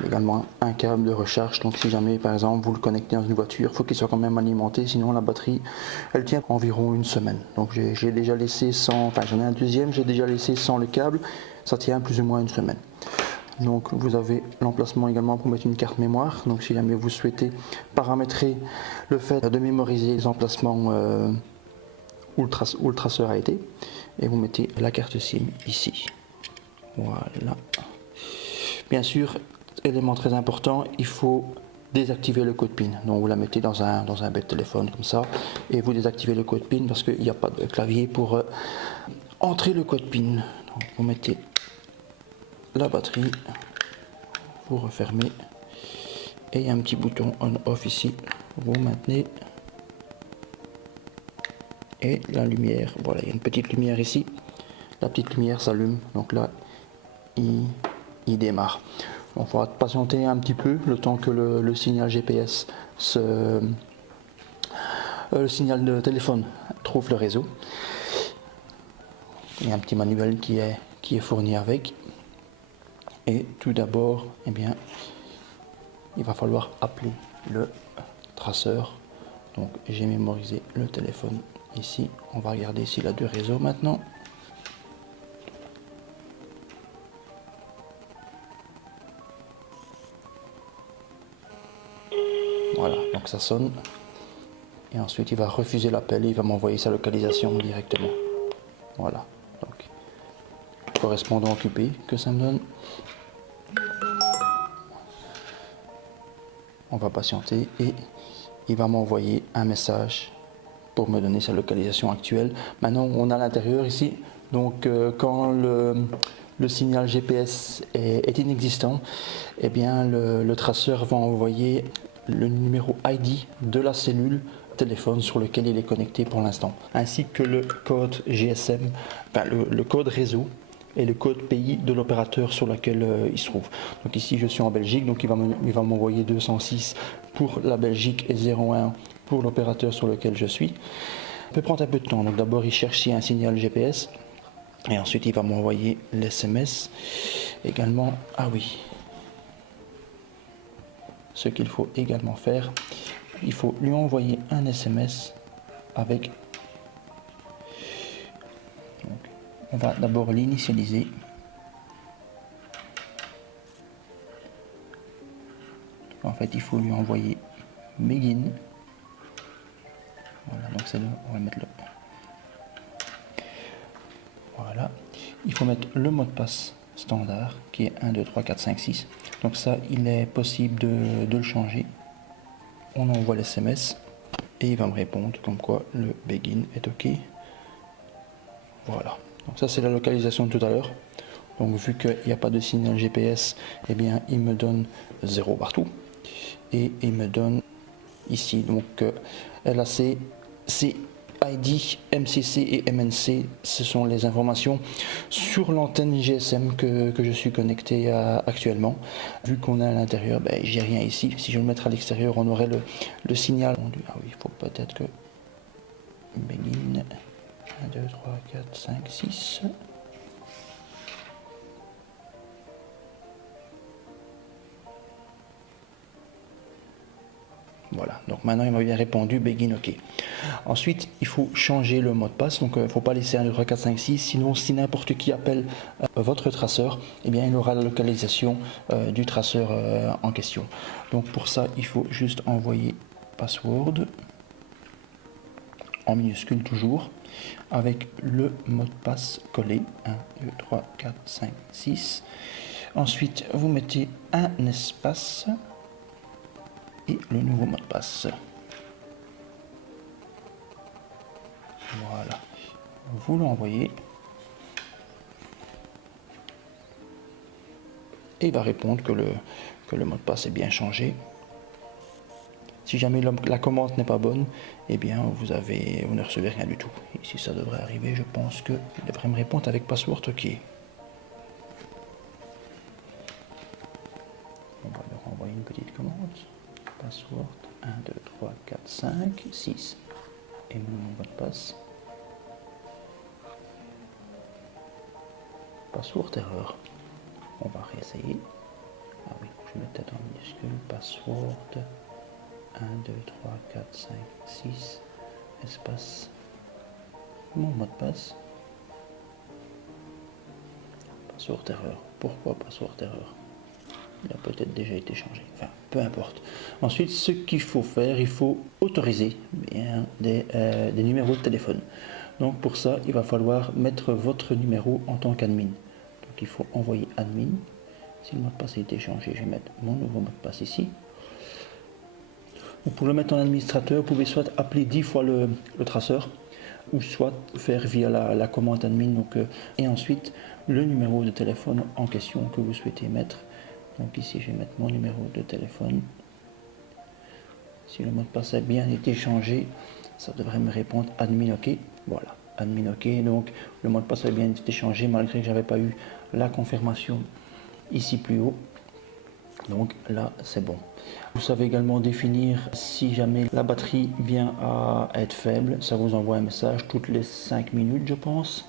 Il y a également un câble de recharge, donc si jamais par exemple vous le connectez dans une voiture, il faut qu'il soit quand même alimenté, sinon la batterie elle tient environ une semaine. Donc j'ai déjà laissé sans, enfin j'en ai un deuxième, j'ai déjà laissé sans le câble, ça tient plus ou moins une semaine. Donc vous avez l'emplacement également pour mettre une carte mémoire, donc si jamais vous souhaitez paramétrer le fait de mémoriser les emplacements où le traceur a été, et vous mettez la carte SIM ici. Voilà. Bien sûr, élément très important, il faut désactiver le code PIN. Donc vous la mettez dans un bête téléphone comme ça et vous désactivez le code PIN parce qu'il n'y a pas de clavier pour entrer le code PIN. Donc vous mettez la batterie, vous refermez et il y a un petit bouton on-off ici. Vous maintenez et la lumière, voilà, il y a une petite lumière ici. La petite lumière s'allume, donc là il démarre. On va patienter un petit peu le temps que le signal GPS, le signal de téléphone trouve le réseau. Il y a un petit manuel qui est fourni avec. Et tout d'abord, eh bien, il va falloir appeler le traceur. Donc j'ai mémorisé le téléphone ici. On va regarder s'il a deux réseaux maintenant. Voilà, donc ça sonne. Et ensuite il va refuser l'appel et il va m'envoyer sa localisation directement. Voilà, donc correspondant occupé que ça me donne. On va patienter et il va m'envoyer un message pour me donner sa localisation actuelle. Maintenant on a l'intérieur ici, donc quand le signal GPS est inexistant, eh bien le traceur va envoyer le numéro ID de la cellule téléphone sur lequel il est connecté pour l'instant, ainsi que le code GSM, enfin le code réseau et le code pays de l'opérateur sur lequel il se trouve. Donc ici je suis en Belgique, donc il va m'envoyer 206 pour la Belgique et 01 pour l'opérateur sur lequel je suis. Ça peut prendre un peu de temps, donc d'abord il cherche s'il y a un signal GPS et ensuite il va m'envoyer l'SMS également. Ah oui, ce qu'il faut également faire, il faut lui envoyer un SMS avec, donc, on va d'abord l'initialiser. En fait il faut lui envoyer begin. Voilà, donc c'est le, on va mettre le, voilà, il faut mettre le mot de passe standard qui est 1 2 3 4 5 6. Donc ça il est possible de le changer. On envoie l'SMS et il va me répondre comme quoi le begin est ok. Voilà, donc ça c'est la localisation de tout à l'heure. Donc vu qu'il n'y a pas de signal GPS, eh bien il me donne 0 partout et il me donne ici donc LAC, CID, MCC et MNC, ce sont les informations sur l'antenne GSM que je suis connecté actuellement. Vu qu'on est à l'intérieur, ben, j'ai rien ici. Si je le mettre à l'extérieur, on aurait le signal. Ah oui, il faut peut-être que begin 1 2 3 4 5 6. Voilà, donc maintenant il m'a bien répondu begin OK. Ensuite, il faut changer le mot de passe, donc il ne faut pas laisser 1, 2, 3, 4, 5, 6, sinon si n'importe qui appelle votre traceur, eh bien il aura la localisation du traceur en question. Donc pour ça, il faut juste envoyer password, en minuscule toujours, avec le mot de passe collé, 1, 2, 3, 4, 5, 6. Ensuite, vous mettez un espace et le nouveau mot de passe. Voilà, vous l'envoyez et il va répondre que le mot de passe est bien changé. Si jamais la commande n'est pas bonne, eh bien vous ne recevez rien du tout. Ici ça devrait arriver, je pense qu'il devrait me répondre avec password OK. On va leur envoyer une petite commande. Password 1, 2, 3, 4, 5, 6 et mon mot de passe. Password erreur. On va réessayer. Ah oui, je vais mettre peut-être en minuscule, password 1, 2, 3, 4, 5, 6, espace, mon mot de passe, password erreur. Pourquoi password erreur? Il a peut-être déjà été changé, enfin peu importe. Ensuite, ce qu'il faut faire, il faut autoriser bien des numéros de téléphone. Donc pour ça, il va falloir mettre votre numéro en tant qu'admin. Donc il faut envoyer admin. Si le mot de passe a été changé, je vais mettre mon nouveau mot de passe ici. Pour le mettre en administrateur, vous pouvez soit appeler 10 fois le traceur, ou soit faire via la commande admin. Donc, et ensuite, le numéro de téléphone en question que vous souhaitez mettre. Donc ici, je vais mettre mon numéro de téléphone. Si le mot de passe a bien été changé, ça devrait me répondre admin OK. Voilà, admin OK. Donc le mot de passe a bien été changé malgré que j'avais pas eu la confirmation ici plus haut. Donc là, c'est bon. Vous savez également définir si jamais la batterie vient à être faible. Ça vous envoie un message toutes les 5 minutes, je pense.